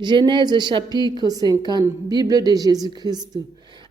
Genèse chapitre 50, Bible de Jésus-Christ.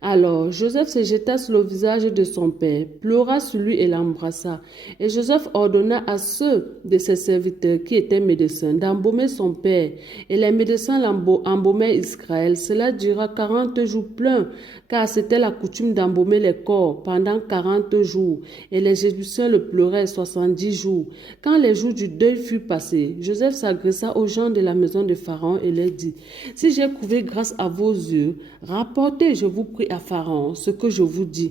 Alors Joseph se jeta sur le visage de son père, pleura sur lui et l'embrassa. Et Joseph ordonna à ceux de ses serviteurs qui étaient médecins d'embaumer son père. Et les médecins l'embaumèrent Israël. Cela dura 40 jours pleins, car c'était la coutume d'embaumer les corps pendant 40 jours. Et les Égyptiens le pleuraient 70 jours. Quand les jours du deuil furent passés, Joseph s'adressa aux gens de la maison de Pharaon et leur dit: Si j'ai trouvé grâce à vos yeux, rapportez, je vous prie, à Pharaon ce que je vous dis.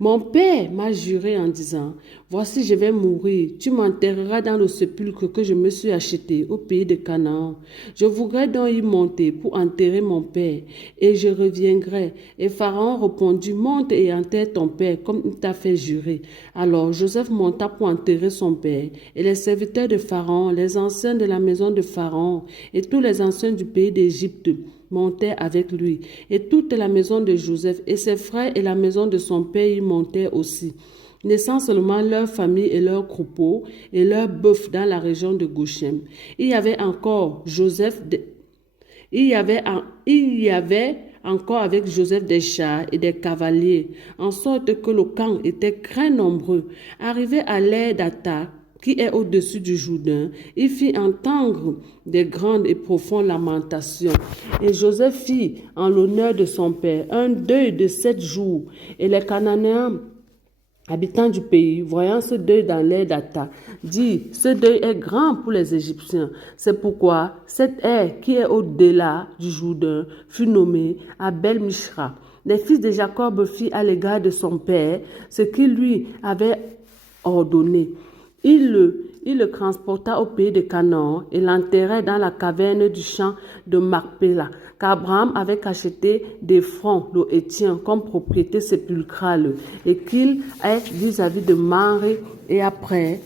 Mon père m'a juré en disant: Voici, je vais mourir. Tu m'enterreras dans le sépulcre que je me suis acheté au pays de Canaan. Je voudrais donc y monter pour enterrer mon père, et je reviendrai. Et Pharaon répondit: Monte et enterre ton père, comme il t'a fait jurer. Alors Joseph monta pour enterrer son père, et les serviteurs de Pharaon, les anciens de la maison de Pharaon, et tous les anciens du pays d'Égypte montaient avec lui, et toute la maison de Joseph, et ses frères et la maison de son père y montaient aussi, naissant seulement leur famille et leurs troupeaux et leurs bœufs dans la région de Goshen. Il y avait encore encore avec Joseph des chars et des cavaliers, en sorte que le camp était très nombreux. Arrivé à l'aire d'Attaque, qui est au-dessus du Jourdain, il fit entendre des grandes et profondes lamentations. Et Joseph fit, en l'honneur de son père, un deuil de 7 jours. Et les Cananéens, habitants du pays, voyant ce deuil dans l'aire d'Atta, dit: Ce deuil est grand pour les Égyptiens. C'est pourquoi cette aire qui est au-delà du Jourdain fut nommée Abel-Mishra. Les fils de Jacob firent à l'égard de son père ce qu'il lui avait ordonné. Il le transporta au pays de Canaan et l'enterra dans la caverne du champ de Macpéla, qu'Abraham avait acheté d'Ephron le Héthien comme propriété sépulcrale, et qu'il est vis-à-vis de Mamré. Et après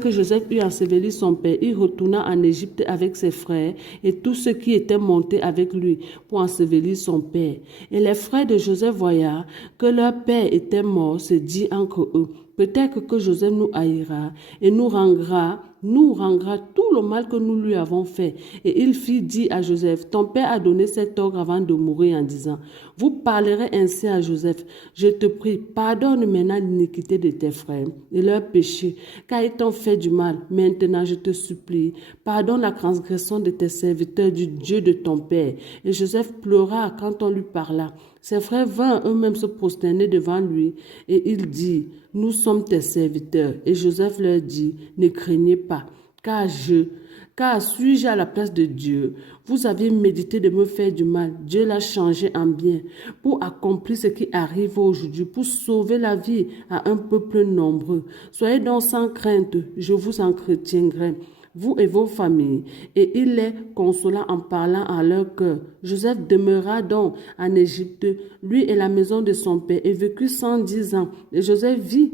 que Joseph eut enseveli son père, il retourna en Égypte avec ses frères et tous ceux qui étaient montés avec lui pour ensevelir son père. Et les frères de Joseph voyant que leur père était mort, se dit entre eux: Peut-être que Joseph nous haïra et nous rendra tout le mal que nous lui avons fait. Et il fit dire à Joseph: Ton père a donné cet ordre avant de mourir en disant: Vous parlerez ainsi à Joseph: Je te prie, pardonne maintenant l'iniquité de tes frères et leurs péchés, car ils t'ont fait du mal. Maintenant, je te supplie, pardonne la transgression de tes serviteurs, du Dieu de ton père. Et Joseph pleura quand on lui parla. Ses frères vinrent eux-mêmes se prosterner devant lui, et il dit: Nous sommes tes serviteurs. Et Joseph leur dit: Ne craignez pas, car suis-je à la place de Dieu? Vous avez médité de me faire du mal. Dieu l'a changé en bien pour accomplir ce qui arrive aujourd'hui, pour sauver la vie à un peuple nombreux. Soyez donc sans crainte, je vous entretiendrai, vous et vos familles. Et il les consola en parlant à leur cœur. Joseph demeura donc en Égypte, lui et la maison de son père, et vécut 110 ans. Et Joseph vit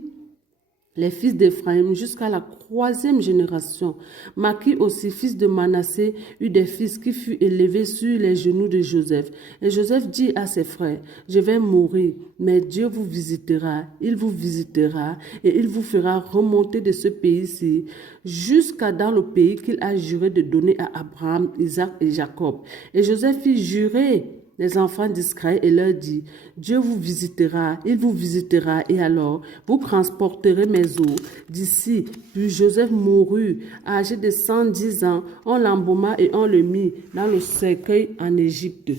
les fils d'Éphraïm jusqu'à la 3e génération. Maki aussi, fils de Manassé, eut des fils qui furent élevés sur les genoux de Joseph. Et Joseph dit à ses frères: Je vais mourir, mais Dieu vous visitera. Il vous visitera et il vous fera remonter de ce pays-ci jusqu'à dans le pays qu'il a juré de donner à Abraham, Isaac et Jacob. Et Joseph fit jurer les enfants d'Israël et leur dit: Dieu vous visitera, il vous visitera, et alors vous transporterez mes os d'ici. Puis Joseph mourut, âgé de 110 ans. On l'embauma et on le mit dans le cercueil en Égypte.